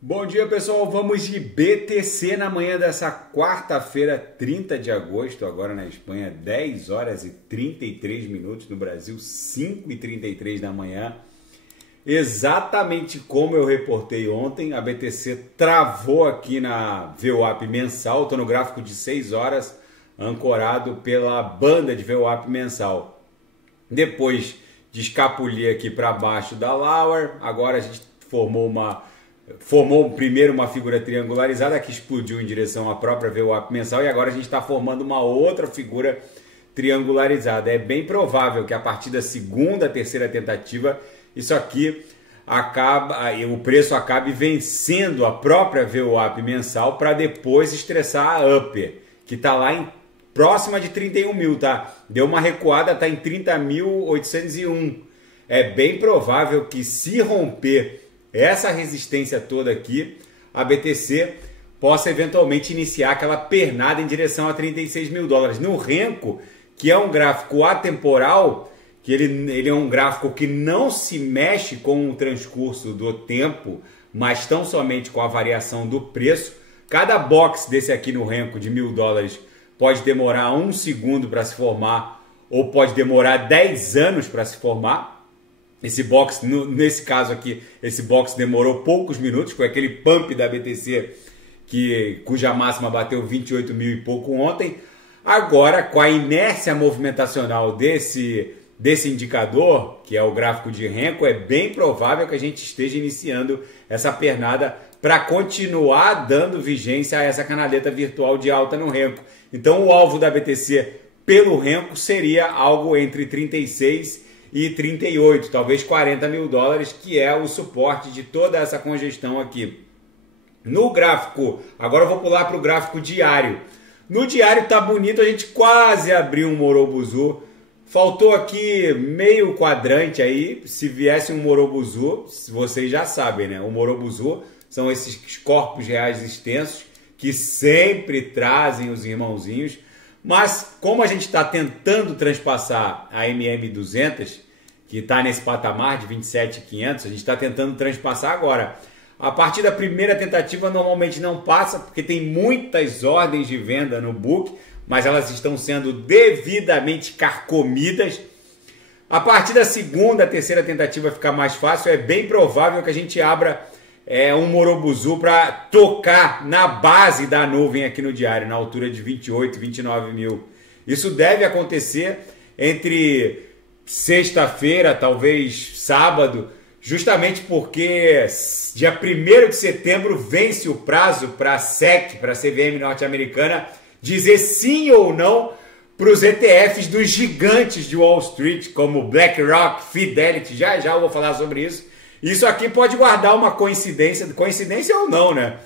Bom dia, pessoal. Vamos de BTC na manhã dessa quarta-feira, 30 de agosto, agora na Espanha, 10 horas e 33 minutos, no Brasil, 5h33 da manhã. Exatamente como eu reportei ontem, a BTC travou aqui na VWAP mensal, estou no gráfico de 6 horas, ancorado pela banda de VWAP mensal. Depois de escapulir aqui para baixo da Lauer, agora a gente formou primeiro uma figura triangularizada que explodiu em direção à própria VWAP mensal e agora a gente está formando uma outra figura triangularizada. É bem provável que a partir da segunda, terceira tentativa isso aqui o preço acabe vencendo a própria VWAP mensal para depois estressar a Upper, que está lá próxima de 31 mil, tá? Deu uma recuada, está em 30.801. É bem provável que se romper essa resistência toda aqui, a BTC possa eventualmente iniciar aquela pernada em direção a 36 mil dólares. No Renko, que é um gráfico atemporal, que ele é um gráfico que não se mexe com o transcurso do tempo, mas tão somente com a variação do preço. Cada box desse aqui no Renko de 1.000 dólares pode demorar 1 segundo para se formar ou pode demorar 10 anos para se formar. Esse box, nesse caso aqui, esse box demorou poucos minutos, foi aquele pump da BTC cuja máxima bateu 28 mil e pouco ontem. Agora, com a inércia movimentacional desse indicador, que é o gráfico de Renko, é bem provável que a gente esteja iniciando essa pernada para continuar dando vigência a essa canaleta virtual de alta no Renko. Então, o alvo da BTC pelo Renko seria algo entre 36 e 38, talvez 40 mil dólares, que é o suporte de toda essa congestão aqui. No gráfico, agora eu vou pular para o gráfico diário. No diário tá bonito, a gente quase abriu um Morobuzu. Faltou aqui meio quadrante aí, se viesse um Morobuzu, vocês já sabem, né? O Morobuzu são esses corpos reais extensos que sempre trazem os irmãozinhos. Mas como a gente está tentando transpassar a MM200, que está nesse patamar de 27.500, a gente está tentando transpassar agora. A partir da primeira tentativa normalmente não passa, porque tem muitas ordens de venda no book, mas elas estão sendo devidamente carcomidas. A partir da segunda, terceira tentativa fica mais fácil, é bem provável que a gente abra um Morobuzu para tocar na base da nuvem aqui no diário, na altura de 28, 29 mil. Isso deve acontecer entre sexta-feira, talvez sábado, justamente porque dia 1º de setembro vence o prazo para a SEC, para a CVM norte-americana, dizer sim ou não para os ETFs dos gigantes de Wall Street, como BlackRock, Fidelity, já eu vou falar sobre isso. Isso aqui pode guardar uma coincidência ou não, né?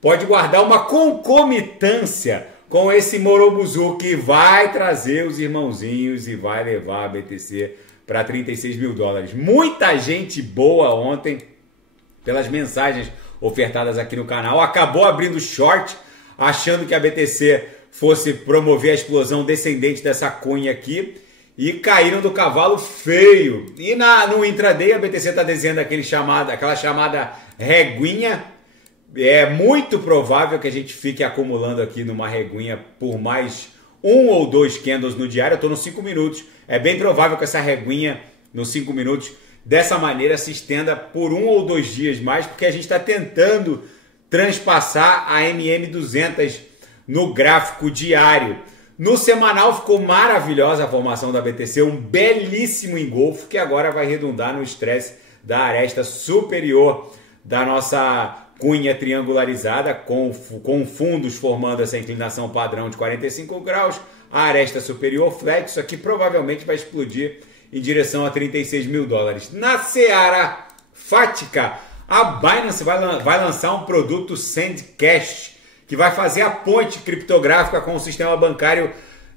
Pode guardar uma concomitância com esse Morobuzu que vai trazer os irmãozinhos e vai levar a BTC para 36 mil dólares. Muita gente boa ontem, pelas mensagens ofertadas aqui no canal, acabou abrindo short, achando que a BTC fosse promover a explosão descendente dessa cunha aqui, e caíram do cavalo feio. E no intraday a BTC está desenhando aquela chamada reguinha. É muito provável que a gente fique acumulando aqui numa reguinha por mais 1 ou 2 candles no diário. Eu estou nos 5 minutos. É bem provável que essa reguinha nos 5 minutos dessa maneira se estenda por 1 ou 2 dias mais, porque a gente está tentando transpassar a MM200 no gráfico diário. No semanal ficou maravilhosa a formação da BTC, um belíssimo engolfo que agora vai redundar no estresse da aresta superior da nossa cunha triangularizada, com fundos formando essa inclinação padrão de 45 graus, a aresta superior flat. Isso aqui provavelmente vai explodir em direção a 36 mil dólares. Na seara fática, a Binance vai lançar um produto Sandcash, que vai fazer a ponte criptográfica com o sistema bancário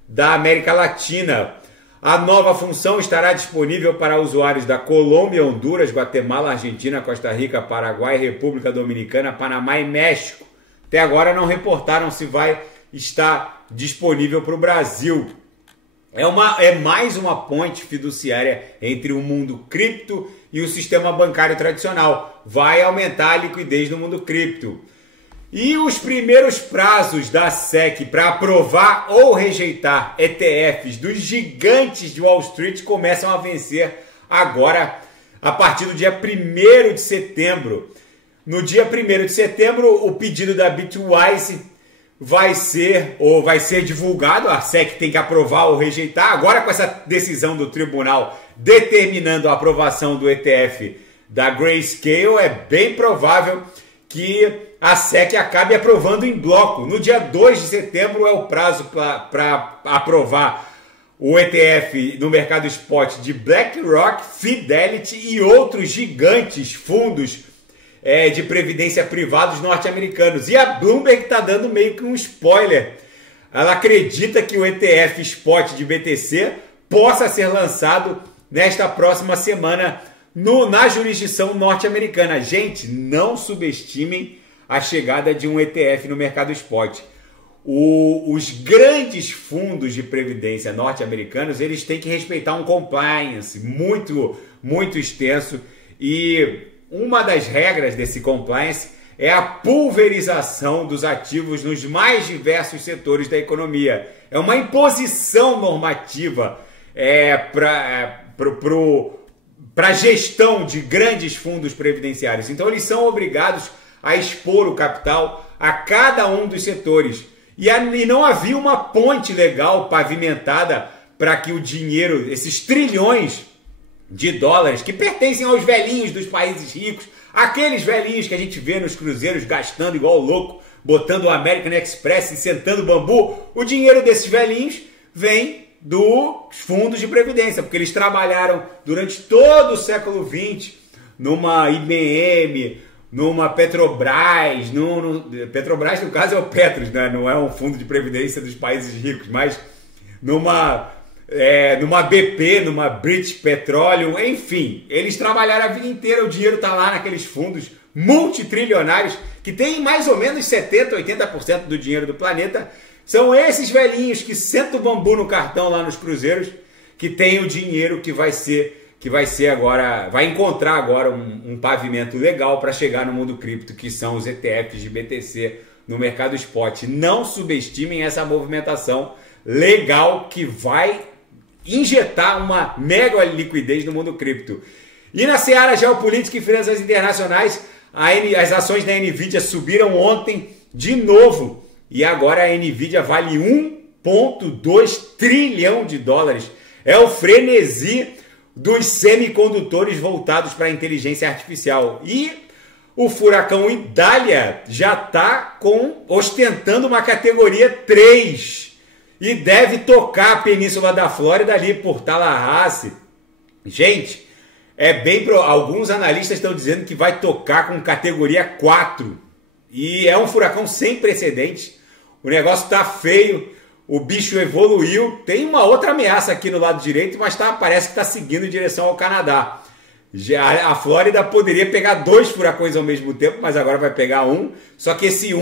da América Latina. A nova função estará disponível para usuários da Colômbia, Honduras, Guatemala, Argentina, Costa Rica, Paraguai, República Dominicana, Panamá e México. Até agora não reportaram se vai estar disponível para o Brasil. É mais uma ponte fiduciária entre o mundo cripto e o sistema bancário tradicional. Vai aumentar a liquidez no mundo cripto. E os primeiros prazos da SEC para aprovar ou rejeitar ETFs dos gigantes de Wall Street começam a vencer agora, a partir do dia 1º de setembro. No dia 1º de setembro, o pedido da Bitwise vai ser divulgado. A SEC tem que aprovar ou rejeitar. Agora, com essa decisão do tribunal determinando a aprovação do ETF da Grayscale, é bem provável que a SEC acabe aprovando em bloco. No dia 2 de setembro é o prazo para aprovar o ETF no mercado spot de BlackRock, Fidelity e outros gigantes fundos de previdência privados norte-americanos. E a Bloomberg está dando meio que um spoiler. Ela acredita que o ETF spot de BTC possa ser lançado nesta próxima semana na jurisdição norte-americana. Gente, não subestimem a chegada de um ETF no mercado spot. Os grandes fundos de previdência norte-americanos, eles têm que respeitar um compliance muito, muito extenso, e uma das regras desse compliance é a pulverização dos ativos nos mais diversos setores da economia. É uma imposição normativa para a gestão de grandes fundos previdenciários. Então, eles são obrigados a expor o capital a cada um dos setores. E não havia uma ponte legal pavimentada para que o dinheiro, esses trilhões de dólares que pertencem aos velhinhos dos países ricos, aqueles velhinhos que a gente vê nos cruzeiros gastando igual louco, botando o American Express e sentando bambu, o dinheiro desses velhinhos vem dos fundos de previdência, porque eles trabalharam durante todo o século XX numa IBM, numa Petrobras, Petrobras no caso é o Petros, né? Não é um fundo de previdência dos países ricos, mas numa BP, numa British Petroleum, enfim, eles trabalharam a vida inteira, o dinheiro está lá naqueles fundos multitrilionários que tem mais ou menos 70%, 80% do dinheiro do planeta. São esses velhinhos que sentam o bambu no cartão lá nos cruzeiros que tem o dinheiro que vai encontrar agora um pavimento legal para chegar no mundo cripto, que são os ETFs de BTC no mercado spot. Não subestimem essa movimentação legal que vai injetar uma mega liquidez no mundo cripto. E na seara geopolítica e finanças internacionais, as ações da Nvidia subiram ontem de novo. E agora a Nvidia vale 1,2 trilhão de dólares. É o frenesi dos semicondutores voltados para a inteligência artificial. E o furacão Idália já está ostentando uma categoria 3 e deve tocar a península da Flórida ali por Tallahassee. Gente, alguns analistas estão dizendo que vai tocar com categoria 4. E é um furacão sem precedentes. O negócio está feio. O bicho evoluiu. Tem uma outra ameaça aqui no lado direito, mas parece que está seguindo em direção ao Canadá. Já a Flórida poderia pegar 2 furacões ao mesmo tempo, mas agora vai pegar um. Só que esse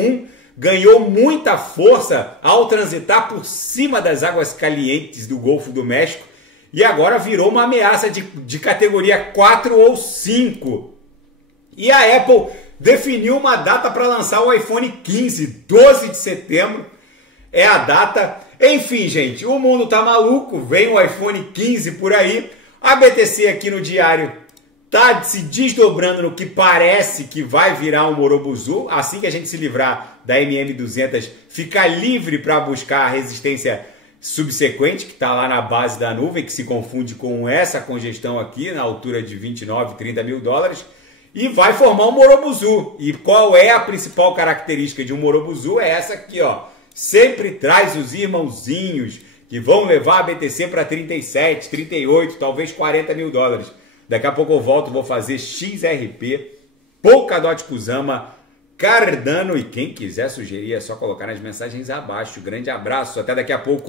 ganhou muita força ao transitar por cima das águas calientes do Golfo do México e agora virou uma ameaça de categoria 4 ou 5. E a Apple definiu uma data para lançar o iPhone 15, 12 de setembro. É a data. Enfim, gente, o mundo tá maluco. Vem o iPhone 15 por aí. A BTC aqui no diário tá se desdobrando no que parece que vai virar um Morobuzu. Assim que a gente se livrar da MM200, fica livre para buscar a resistência subsequente, que está lá na base da nuvem, que se confunde com essa congestão aqui, na altura de 29, 30 mil dólares. E vai formar um Morobuzu. E qual é a principal característica de um Morobuzu? É essa aqui, ó. Sempre traz os irmãozinhos que vão levar a BTC para 37, 38, talvez 40 mil dólares. Daqui a pouco eu volto, vou fazer XRP, Polkadot Kusama, Cardano, e quem quiser sugerir é só colocar nas mensagens abaixo. Grande abraço, até daqui a pouco.